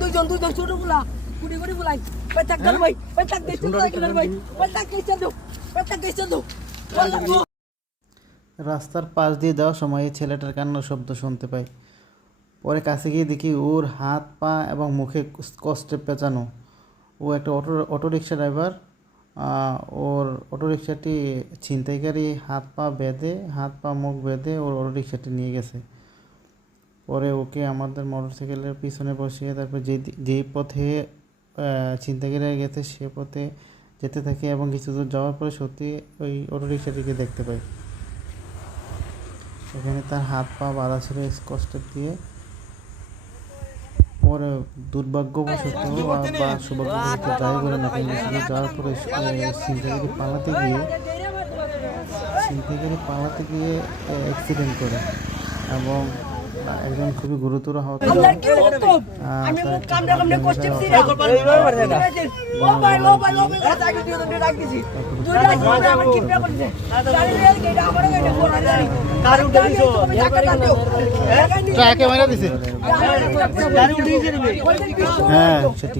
দুইজন ছোট গুলা কুড়ি কুড়ি গুলাই পেটাক দর ভাই পেটাক দিতে ভাই পেটাক দিতে দাও রাস্তার পাশ দিয়ে যাওয়ার সময় এই ছেলেটার কান্নার শব্দ শুনতে পাই। পরে কাছে গিয়ে দেখি ওর হাত পা এবং মুখে কষ্টে পেঁচানো। ও একটা অটোরিকশা ড্রাইভার। ওর অটোরিকশাটি ছিনতাইকারী হাত পা মুখ বেঁধে ওর অটোরিকশাটি নিয়ে গেছে। পরে ওকে আমাদের মোটরসাইকেলের পিছনে বসিয়ে তারপর যেই পথে ছিনতাইকারীরা গেছে সে পথে যেতে থাকি এবং কিছু দূর যাওয়ার পরে সত্যি ওই অটোরিকশাটিকে দেখতে পাই। এখানে তার হাত পা বাঁধা ছিল স্কচটেপ দিয়ে। পরে দুর্ভাগ্যবশত বা সৌভাগ্যবশত যাই বলে না কেন যাওয়ার পরে ছিনতাইকারী পালাতে গিয়ে অ্যাক্সিডেন্ট করে এবং একজন খুবই গুরুতর আহত। হ্যাঁ সেটি